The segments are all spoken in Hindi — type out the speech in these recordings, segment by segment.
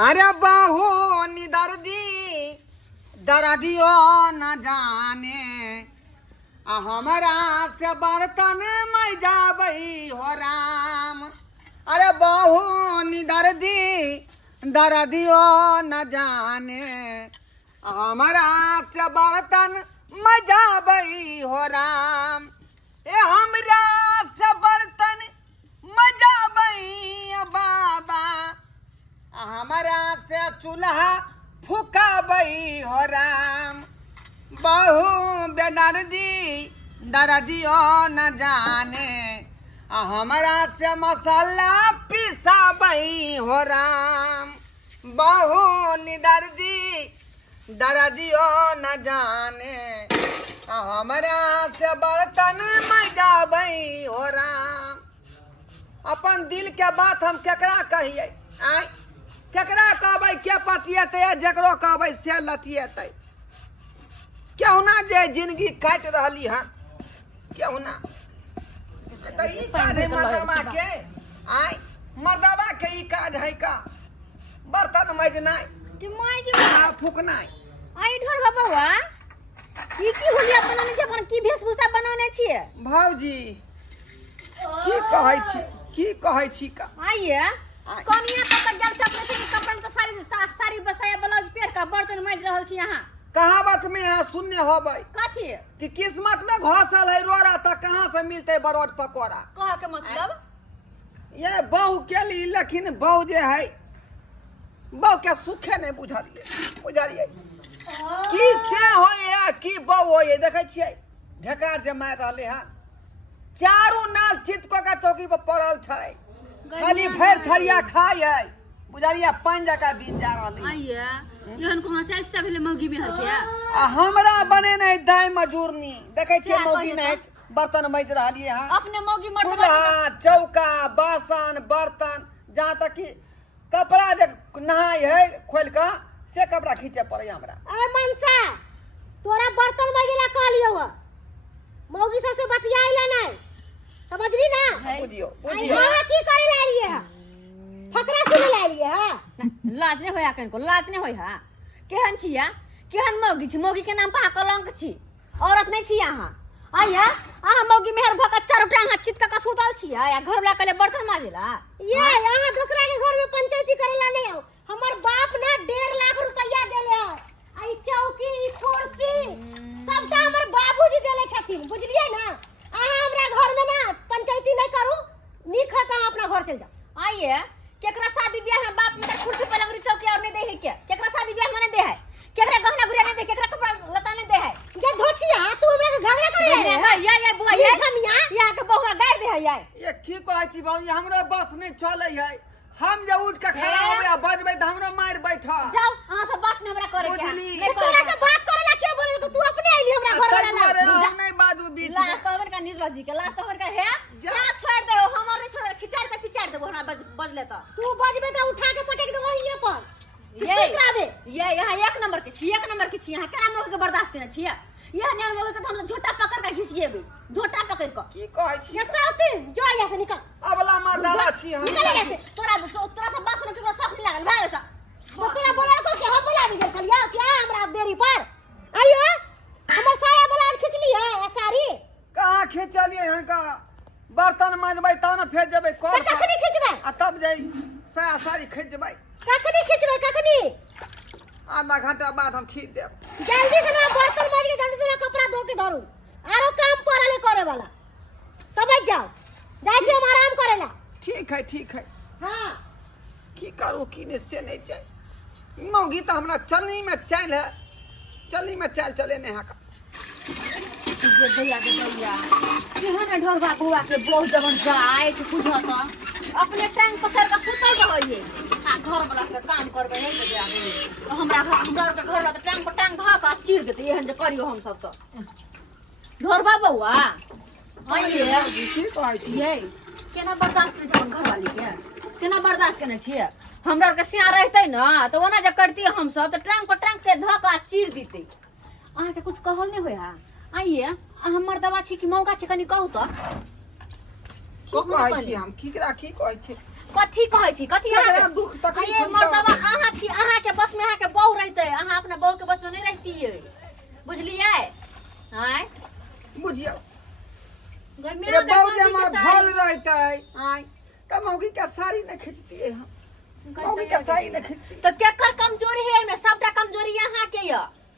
अरे बहू निदर्दी दर्दियो न जाने हमारा से बर्तन मैं जाबई हो राम। अरे बहू निदर्दी दर्दियो न जाने हमारा से बर्तन मैं जाबई हो राम। ए हमरा से बर्तन मैं जाबई बाबा हमारा से चूल्हा फुकाबई हो राम। बहु बेदर्दी दर्दियो न जाने हमारा से मसाला पिसाबई हो राम। बहु निदर्दी दर्दियो न जाने हमारा से बर्तन मजाबई हो राम। अपन दिल के बात हम केकरा कहिए आय केकरा कहबै के पतियेतै जकरो कहबै से लतियेतै। केहुना जे जिंदगी काटि रहली हन केहुना त ई काज है मर्दवा के आय मर्दवा के ई काज है का बर्तन मजनाइ फूकनाइ। आई ढोर बाबा ई की होलिया बनाने छै अपन की वेशभूषा बनाने छियै भौजी की कहै छी का आइए कनिया तक गेल से अपने से कपड़ा त साड़ी बसाया ब्लाउज पेर का बर्तन माज रहल छी यहां कहावत में यहाँ शून्य होबै कथी कि किस्मत में घोसल है रोरा त कहां से मिलते बरोड पकोड़ा। कह के मतलब ये बहू के ली लेकिन बहू जे है बहू के सुखे नहीं बुझलिए की से होए की बहू होए देखे छियै ढेकार जे मार रहले है चारू नाल चित को के चौकी पर पड़ल छै खाली भर थरिया खाय है बुझलिए पान जका दिन जा रहले आइए एहन कोनो चाल से भेले मौगी में हर के हमरा बने नहीं दाई मजूरनी देखे छियै मौगी नहीं बर्तन मज रहलिए है अपने मौगी मर्द चूल्हा चौका बासन बर्तन जहाँ तक कि कपड़ा जे नहाय है खोल का से कपड़ा खींचे पड़े हमरा। अरे मनसा तोरा बर्तन मजेला कहलियो मौगी सबसे बतियाइला नहीं समझली ना बुझियो यहाँ की करे ला लिए है फकरा सुने ला लिए है लाज नहीं होया कनको लाज नहीं होय हा केहन छिया केहन मौगी छी मौगी के नाम पर कलंक छी औरत नहीं छी अहाँ आइया अहाँ मौगी मेहर भक चार टांग चित का सुतल छी या घर वाला कले बर्तन माजेला ये यहाँ दूसरा के घर में पंचायती करेला नहीं हो हमर बाप ना 1.5 लाख रुपया देले है आई चौकी कुर्सी सबटा हमर बाबूजी देले छथिन बुझलिए ना। अहाँ हमरा घर में ना पंचायती नहीं करू निक है त अपना घर चल जाओ। आइए केकरा शादी ब्याह में बाप में कुर्सी पर लगरी चौकी और नहीं दे है क्या केकरा शादी ब्याह में नहीं दे है केकरा गहना गुड़िया नहीं दे केकरा कपड़ा लता नहीं दे है ये धोछिया तू हमरा से झगड़ा करे है या बुआ ये छमिया या के बहुआ गाड़ दे है ये की कहै छी भौजी हमरो बस नहीं चले है हम जे उठ के खड़ा होबे बजबै त हमरो मार बैठा जाओ अहाँ से बात नहीं हमरा करे के बुझली तोरा से बात करेला के बोलल को तू अपने आइली हमरा घर वाला हम नहीं बाजू बीच में लास्ट हमर का निर्लजी के लास्ट हमर का है क्या छोड़ दे हमर नहीं छोड़ खिचाड़ के पिचाड़ दे हमरा बजले त तू बजबे त उठा के पटक दे वहीं पर ये यहाँ एक नंबर के छी यहाँ केना मौके के बर्दाश्त करने छी यह न्यान मौके के हम झोटा पकड़ के घिसिएबे झोटा पकड़ के की कहै छी ये साउथी जो यहाँ से निकल अबला मर्दावा छी हम निकल यहाँ से तोरा से बात सुन के शौक नहीं लागल भाग ऐसा वो तोरा बोलल को के हम बोला भी गेल चलिया क्या हमरा देरी पर आइयो हमर साया बोला खींच ली है साड़ी कहां खींचलिए हन का बर्तन मांजबै त न फेर जेबै कोन कखनी खींचबै आ तब जाई साया साड़ी खींच जेबै कखनी खींचबै कखनी आधा घंटा बाद हम खींच देब जल्दी से ना बर्तन मांज के जल्दी से कपड़ा धो के धरू आरो काम परले करे वाला समझ जाओ जाई छी हम आराम करेला ठीक है हां की करू की ने से नहीं जाए मौगी तो हमरा चलनी में चल है चलनी में चले नहीं हा ये भैया केहन ढोर बाबूआ के बहुत जवन जाए के पूछो तो अपने टांग पसर का सुतल रहिए आ घर वाला से काम करबे है के आगे हमरा के घर वाला टांग पर टांग धा के चीर देते एहन जे करियो हम सब तो ढोर बाबूआ आइए की कहै छी ये केना बर्दाश्त करे अपन घर वाली के केना बर्दाश्त करने छिए हमरा के सिया रहते ना तो ओना जे करती हम सब तो टांग पर टांग के धा के चीर देते अहाँ के कुछ कहल नहीं होया आइए हमर दवा छी कि मौका छी कनी कहू तो की कहै छी हम की कहै छी कथी कहै छी कथी दुख तकलीफ ये मर्दवा अहाँ खिचतिए बुझलिए हैं बुझियो घर में रे बाबूजी हमार भल रहता है आई त मौगी के साड़ी न खींचती है हम मौगी के साड़ी न खींचती तो केकर कमजोरी है में सबटा कमजोरी यहाँ के य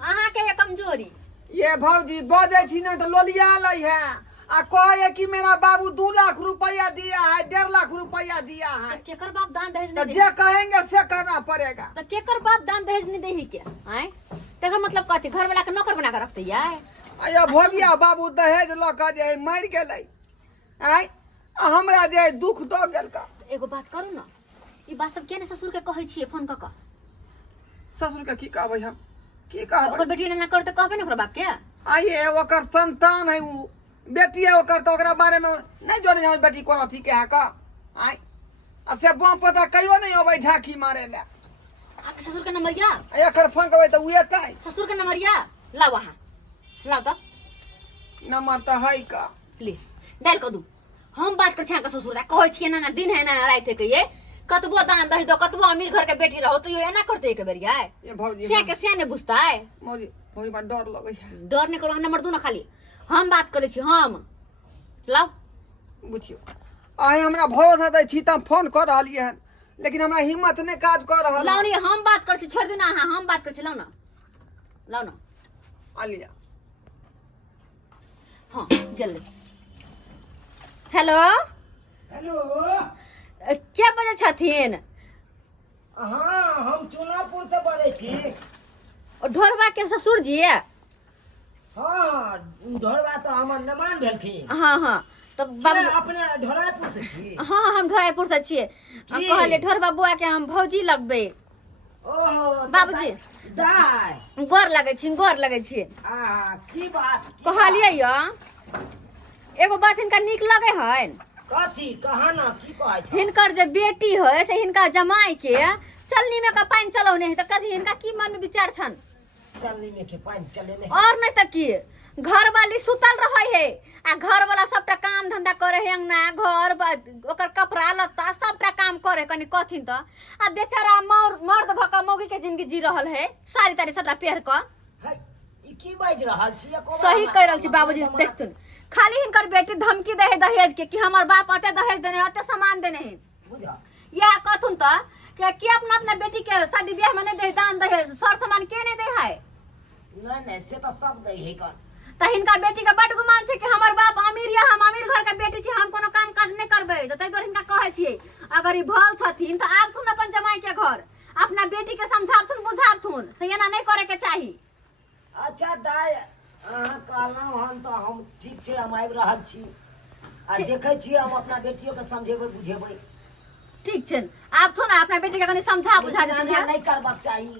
अहाँ के है कमजोरी ये भौजी बजे छी न तो लोलिया लै है आ कहे कि मेरा बाबू 2 लाख रुपया दिया है 1.5 लाख रुपया दिया है तो केकर बाप दान दहेज तो नहीं जे कहेंगे से करना पड़ेगा तो केकर बाप दान दहेज नहीं देही के हैं तेकर मतलब कथी घर वाला के नौकर बना के रखते है अयो भोगिया बाबू दहेज ल के जे मर गेलै आई हमरा जे दुख द गेल का एगो बात करू ना ई बात सब केने ससुर के कहै छिए फोन क ससुर के की कहबै हम की कहबै ओकर बेटी ने ना करते कहबे ना ओकर बाप के आइए ओकर संतान है उ बेटी है ओकर तो ओकरा बारे में नहीं जाने हम बेटी कोन अथी के है का आई आ से बाप पता कहियो नहीं अबै झांकी मारे ले आपके ससुर के नंबरिया एकर फोन करबै त उ एतै ससुर के नंबरिया लाओ वहां लाओ तो नंबर त है का ले डाल कर दू हम बात कर छिया के ससुर दा कहै छिए ना दिन है ना रात है के ये कतबो दान दहेज दो कतबो अमीर घर के बेटी रहो तो ये एना करते एक बेरिया ये भौजी से के से ने बुझता है मोरी मोरी बा डर लगै है डर नहीं करो नंबर दू ना खाली हम बात करे छी हम लाओ बुझियो आइ हमरा भरोसा दै छी त फोन कर रहलिए हन लेकिन हमरा हिम्मत नहीं काज कर रहल लाओ नहीं हम बात कर छी छोड़ देना हां हम बात कर छी लाओ ना आलिया हां गेल हेलो हेलो क्या बजे छथिन हाँ हम चुनापुर से बोले छी ढोरबा के ससुर जी हाँ ढोलबा तो हमर नमान भेलखिन हाँ तो बाबू अपने ढोलापुर से छी हाँ हम ढोराईपुर से छिए कहले ढोरबा बुआ के हम भौजी लगबे ओहो बाबूजी। दाय गोर लगे छी की बात कहलिए य एगो बात हिनका नीक लगे हन कथी कहा ना की कहै छै हिनकर जे बेटी है से हिनका जमाई के चलनी में का पानी चलौने है तो कथी हिनका की मन में विचार छन चलनी में के पानी चले ने और नहीं तो की घर वाली सुतल रहे है आ घर वाला सबटा काम धंधा करे है अंगना घर ओकर कपड़ा लत्ता सबटा काम करे कनी कथिन तो आ बेचारा मर्द भका मौगी के जिंदगी जी रहल है सारी तारी सबटा पहर क है ई की बाज रहल छी सही कह रहल छी बाबूजी देखथुन खाली हिनकर बेटी धमकी दे है दहेज के कि हमर बाप अते दहेज देने अते सामान देने है बुझा यह कथुन तो कि अपना अपना बेटी के शादी ब्याह में नहीं दे दान दहेज सर सामान के नहीं दे है नहीं से तो सब दे है कर त हिनका बेटी के बड गुमान छै कि हमर बाप अमीर या हम अमीर घर के बेटी छी हम कोनो काम काज नहीं करबे त तै हिनका कहै छियै अगर ई भल छथिन त आबथुन अपन जमाई के घर अपना बेटी के समझाबथुन बुझाबथुन से एना नहीं करे के चाही अच्छा दाय अहाँ कहलहुँ हन तो हम ठीक छै हम आबि रहल छी आ देखै छी हम अपना बेटियों के समझेबै बुझेबै ठीक छै आबथुन अपना बेटी के कनी समझा बुझा देथुन एना नहीं करबाक चाही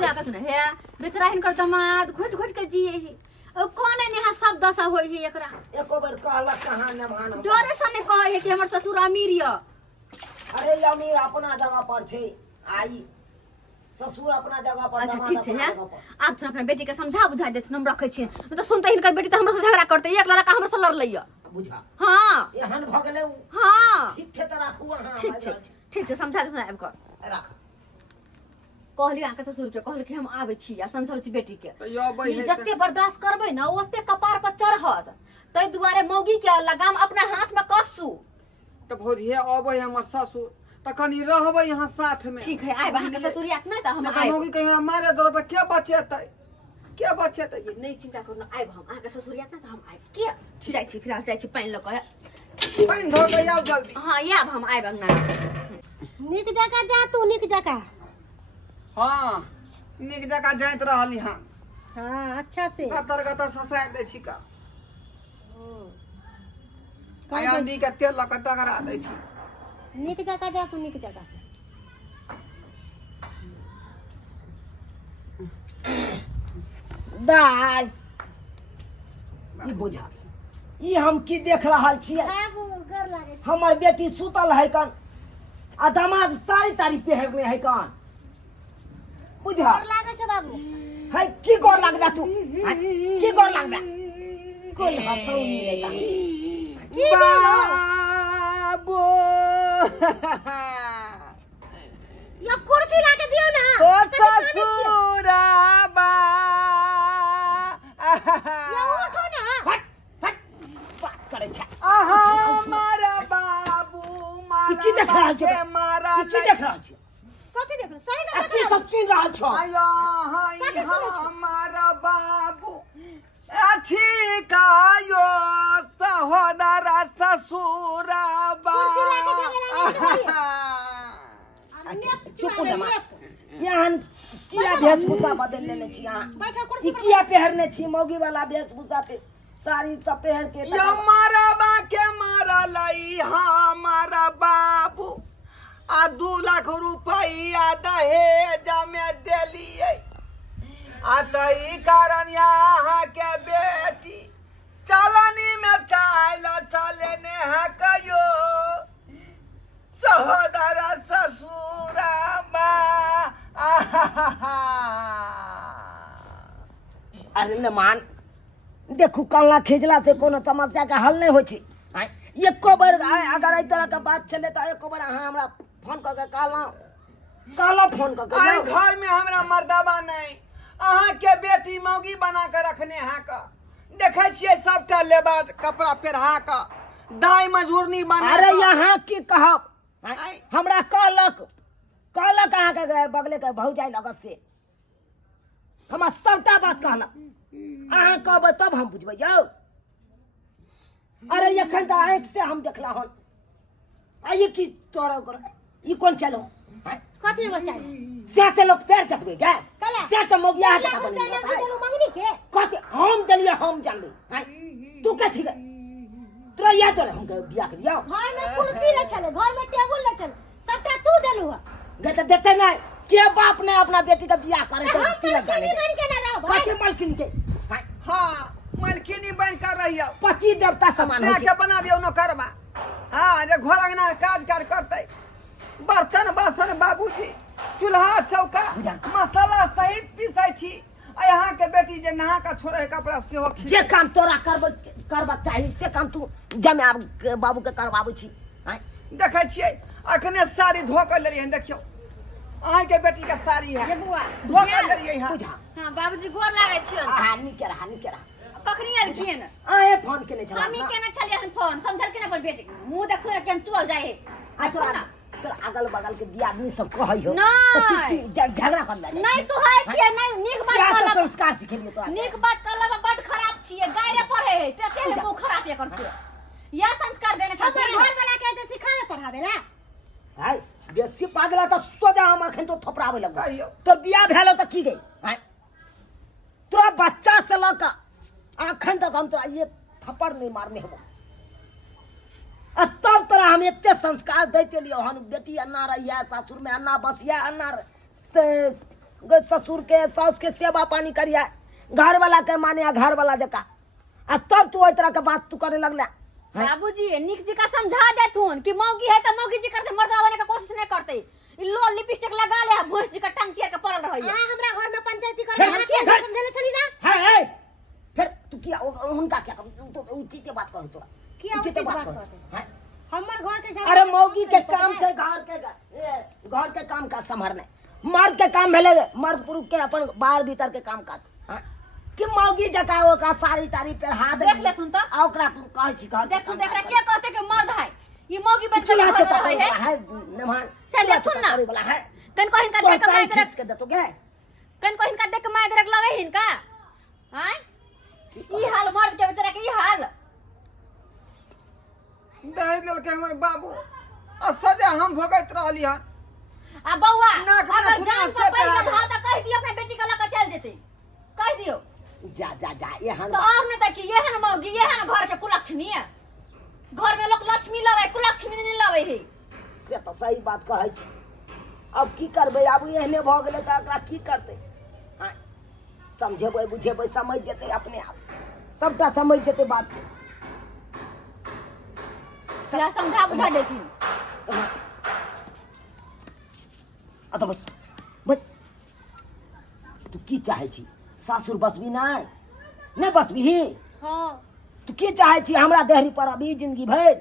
से कथुन हे बेचारा हिनकर दमाद घुट घुट के जिए है ओ कोन है यहाँ सब दशा होई है एकरा एको बेर कहलक कहाँ न मान डरे से नहीं कहे है कि हमर ससुर अमीर य अरे ये अमीर अपना जगह पर छै आई ससुर अपना जगह पर अच्छा दामाद ठीक छै अपना है जगह पर। आप तो अपना बेटी के समझा बुझा देथिन हम रखे छी तो सुनते हिनकर बेटी तो हमरो से झगड़ा करते एक लड़का हमरो से लड़ लइया बुझा हाँ एहन भ गेलै उ। हाँ ठीक छै त राखू अहाँ ठीक छै समझा देथिन आबि कर राख कहली अहाँके ससुर के कहल कि हम आबै छी आ समझाबै छी बेटी के तो यो बहिन ई जते बर्दाश्त करबै ना ओते कपार पर चढ़त तै दुआरे मौगी के लगाम अपना हाथ में कसू तो भौजी अबै हमर ससुर त कनी रहबै यहाँ साथ में ठीक है आइ अहाँके ससुरियात नहीं त हम नहीं तो आइ मौगी कहीं मारे दो तो क्या बचेतै नहीं चिंता करू आइ हम अहाँके ससुरियात नहीं त हम आइ के जाइ छी फिलहाल जाइ छी पानी ल के पानी धो के आउ जल्दी हाँ याब हम आइ अंगना निक जगह जा तू निक जगह हाँ निक जगह जाइत रहली हाँ हाँ अच्छा से गतर ससार दै छी का आंधी के तेल लऽ के टकरा दै छी निक जगह जा तू निक जगह दाय ई बुझा ई हम की देख रहल छियै बाबू गर लागे छै हमर बेटी सुतल है कन आ दामाद सारी तारी पहरने है कन बुझा गर लागे छै बाबू है की गोर लगबे तू हैं? की गोर लगबे कोई हंसौ नहीं बाबू या कुर्सी लाके दियो ना ओ ससुरा बा सुन रहा छो आयो हाय हमारा बाबू अच्छी कायो सहोदर ससुरा बा चुप हो जा यहाँ किया वेशभूषा बदल लेने छी यहाँ ई किया पहरने छी मौगी वाला वेशभूषा पे साड़ी सब पहन के यो मारा बा के मारा लई हमारा बाबू आ 2 लाख रुपया दहेज में देलिए आ त ई कारण यहाँ के बेटी चलनी में चले ने है कयो सहोदर ससुरा अरे मेहमान देखू कल्ला खिजला से कोनो समस्या का हल नहीं हो छी एको बार अगर एहि तरह के बात चले तो एको बार अहाँ हमरा फोन क के कहला फोन क के घर में हमरा मर्दाबा नहीं अहाँ के बेटी मौगी बना के रखने हैं का देखे छिए सबटा लेबा कपड़ा पहिरा का दाई मजूरनी बना अरे यहाँ की कहब हमरा कहलक अहाँ के बगले के भौजाई लगत से हमरा सबटा बात कहलक अहाँ कहबै तब हम बुझबै यौ अरे एखन तऽ आँखि से हम देखला हन ये की तोरा ओकर ई कोन चलो कथी हमर चाहिए से लोग पैर चटबे गे कला से के मोगिया के जका बने देलू मंगनी के कथी हम देलिए हम जानबै तू के छी तोरा याद तोरे हम बियाह के दियौ घर में कुर्सी न चले घर में टेबुल न चले सबटा तू देलू है गे त देते नहीं के बाप ने अपना बेटी का बियाह करे हम मालकिनी बन के ना रहो भाई कथी मालकिन के हां मालकिनी बन कर रहियो पति देवता समान से के बना दियो नौकरबा हां जे घर अंगना काज करतै बर्तन बासन बाबूजी चूल्हा चौका मसाला सहित पीसै छी आ यहाँ के बेटी जे नहा के छोड़े कपड़ा सेहो जे काम तोरा करबा चाहिए से काम तू जमे बाबू के करबाबै छी देखे छियै अखने साड़ी धो के लेलिए देखियो अहाँ के बेटी के साड़ी है ये बुआ धो के लेलिए हां हां बाबूजी गोर लागै छियन हां नी केरा कखनी अलखिन आए फोन केने छला हम ही केना छलिए हन फोन समझल के ना पर बेटी मुंह देखो ना केन चल जाए है आ तोरा अगल बगल के दियादनी सब कहै हो नहीं झगड़ा कर ले नहीं सुहाय छिए नहीं नीक बात क्या कहला संस्कार सिखेलिए तोरा नीक बात कहला में बड खराब छिए गायरे पढ़े है ते के मुंह खराब ये करते या संस्कार देने हमर छथिन घर वाला के तो सिखावे पढ़ावे ला हाय बेसी पागला त सोजा हम अखन तो थपरावे लगबो कहियो तो बियाह भेलो त की गई हाय तोरा बच्चा से लक अखन तक हम तोरा ये थप्पड़ नहीं मारने हो तब तोरा हम एते संस्कार दैते लियो हन बेटी अन्ना रहिया सासुर में अन्ना बसिया अन्ना ससुर के सास के सेवा पानी करिया घर वाला के माने घर वाला जका आ तब तू ओइ तरह के बात तू करे लगला बाबूजी निक जी का समझा देथुन कि मौगी है त मौगी जी करते मर्दा बने का कोशिश नहीं करते इ लो लिपस्टिक लगा ले भोंस जी का टांग चिया के पड़ल रहई हां हमरा घर में पंचायती करे समझले छली ना है फिर तू क्या उनका क्या तो उचित बात कह तोरा क्या उचित बात कहते हमर घर के अरे मौगी के काम छै घर के काम का संभालने मर्द के काम भेले मर्द पुरुष के अपन बाहर भीतर के काम काज कि मौगी जका ओका साड़ी तारी पे हाथ देख लेथुन त आ ओकरा तू कहै छी घर देखथुन देखरा के कहते के मर्द है ये मौगी बन के चला है नमान से देखथुन ना वाला है कन को हिनका देख के माय खींच के देतो गे कन को हिनका देख के माय देख लगे हिनका हैं ई हाल मर्द के बेचारा के ई हाल दे देल के हमर बाबू आ सजा हम भोगैत रहली हन आ बौआ नाक में अगर थुनिया जान से से पहले पेरा था त कह दियो अपने बेटी का लगा चल जेते कह दियो जा एहन तो और नहीं त कि ये है मौगी ये है घर के कुलक्ष्मी है घर में लोग लक्ष्मी लवे कुलक्ष्मी नहीं लवे है से तो सही बात कहै छी अब की करबै आब एहने भ गेलै त एकरा की करतै समझेबै बुझेबै समझ जेतै अपने आप सबटा समझ जेतै बात के सला समझा बुझा देथिन तो बस तू की चाहे छी सासुर बसबी नहीं बसबी हां तू की चाहे छी हमरा देहरी पर अभी जिंदगी भर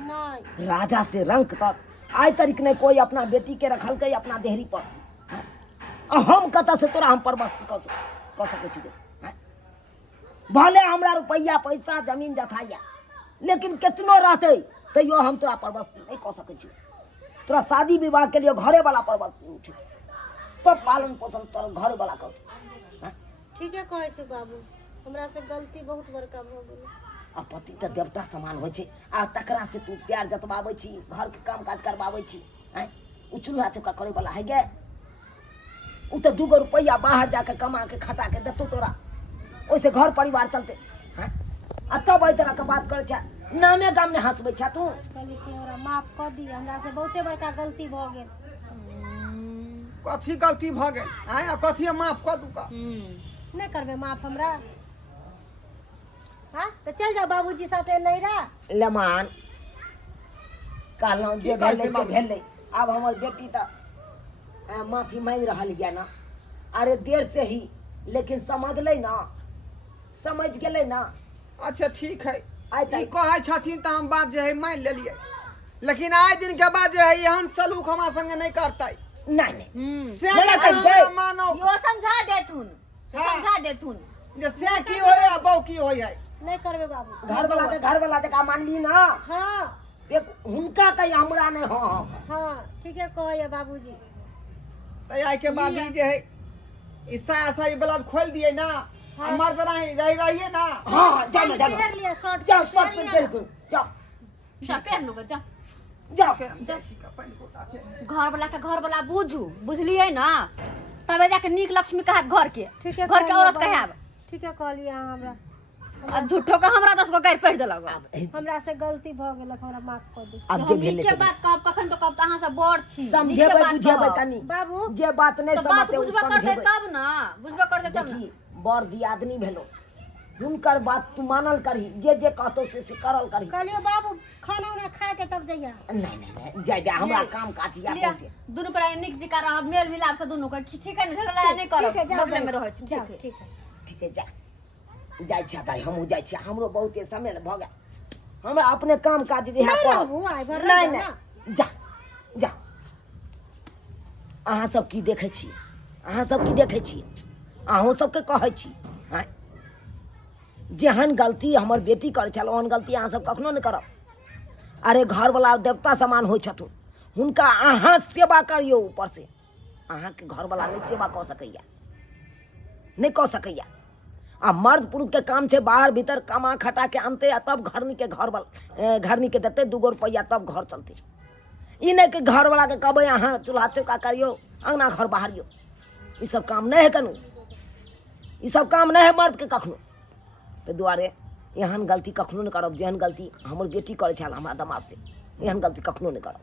नहीं राजा से रंक तक आज तरीक नहीं कोई अपना बेटी के रखल के अपना देहरी पर हम कत से तोरा हम परबस्ती कह सके छी भले हमरा रुपया पैसा जमीन जथाया लेकिन कितनो रहते तैयो हम तोरा परबस्ती नहीं कह सके छी तोरा शादी विवाह के लिए घरे वाला पर उठ सब पालन पोषण तोरा घरे वाला कर। हाँ? ठीक है कहै छै बाबू, हमरा से गलती बहुत बड़का भ गेलै। आ पति तऽ देवता समान होइ छै, आ तकरा से तू प्यार जतबाबै छी, घर के काम काज करबाबै छी। हैं? उ चूल्हा चौका करे वाला है गे? उ तऽ 2 रुपया बाहर जाके कमा के खटा के देतौ तोरा, ओइसे घर परिवार चलते। हैं? आ तब एहि तरह के बात करे छै, नामे गाम ने हंसबै छै तू। कहली कि हमरा माफ कऽ दी, हमरा से बहुते बड़का गलती भ गेल। कथी गलती भऽ गेल आय आ कथी माफ कऽ दू का? नहीं करबे माफ हमरा? हाँ तो चल जाओ बाबूजी साथे नैरा। लेमान कहलहुँ जे भेलै से भेलै, आब हमर बेटी तऽ माफी मांगि रहल यऽ ना। अरे देर से ही लेकिन समझलै ना, समझ गेलै ना। अच्छा ठीक है, आइ ई कहै छथिन तऽ हम बात जे है मान लेलियै, लेकिन आइ दिन के बाद जे है एहन सलूक हमरा संगे नहीं करतै। नहीं नहीं से नहीं जे करतै। हमरा मानो यो समझा देथुन, हाँ। समझा देथुन। जे से की होय आ बहु की होय है। नहीं करबे बाबू। घर वाला जगह मानबी ना, हाँ से हुनका कही हमरा नहीं। हाँ हाँ ठीक है कहैया बाबूजी। तो आइ के बाद ई जे है ईसा ई ब्लड खोल दिए ना, आ मर्द रहिए ना। हाँ जाओ ना, जाओ ना। पहन लिया शर्ट, जाओ सब पहन लिया बिल्कुल जाओ जा पहन लो जा। जाओ। घर वाला बुझू, बुझलिए ना, तबे जाके नीक लक्ष्मी कहब घर के। ठीक है घर के कहलिए औरत बाबू। कहब। ठीक है कहलिए अहाँ हमरा, आ झूठो के हमरा 10 गो गारि पढ़ देलक। हमरा से गलती भ गेल, हमरा माफ कर दी। अब हम जे नीक भेलै के से बात कहब कखन तो कहब त अहाँ सब बड़ छी। नीक के समझेबै बात बुझेबै कहब। कनी। बाबू जे बात नहीं तो बात समझते उ बुझबे करते समझेबै। तब ना, बुझबे करते तब ना। देखी बड़ दियादनी भेलो, हुनकर बात तू मानल करही, जे जे कहतो से करल करही। कहलियो बाबू खाना उना खा के तब जइया। नहीं जाय जा, हमरा काम काज या लिया, करते। दुनू प्राणी नीक जिका रहब, मेल मिलाप से दुनू के ठीक है ना, झगड़ा नहीं करब, ठीक है, जाओ, बगले में जाओ, रहै छी। जाओ, ठीक है। ठीक है। ठीक है जा, जाय छियै दाई, हमहूँ जाय छियै, हमरो बहुते समय भ गेल, हमरा अपने काम काज रिहा नहीं कर। रहबू, आइ भर रह नहीं जा नहीं जा जा। अहाँ सब की देखै छी, अहाँ सब की देखै छी, अहूँ सबके कहै छी। हाँ? जेहन गलती हमर बेटी करै छल ओहन गलती अहाँ सब कखनो नहीं करब। अरे घरवाला देवता समान होइ छथुन, हुनका अहाँ सेवा करियौ। ऊपर से अहाँके घरवाला नहीं सेवा कऽ सकैया, नहीं कऽ सकैया। आ मर्द पुरुष के काम छै बाहर भीतर कमा खटा के आनते, आ तब घरनी के देते 2 रुपया, तब घर चलते। ई नहीं कि घर वाला के कहबै अहाँ चूल्हा चौका करियो, अंगना घर बहारियो। ई सब काम नहीं है कनु, ई सब काम नहीं है मर्द के कखनो। ताहि दुआरे एहन गलती कखनो नहीं करब, जेहन गलती हमर बेटी करै छल हमरा दमाद से, एहन गलती कखनो नहीं करब।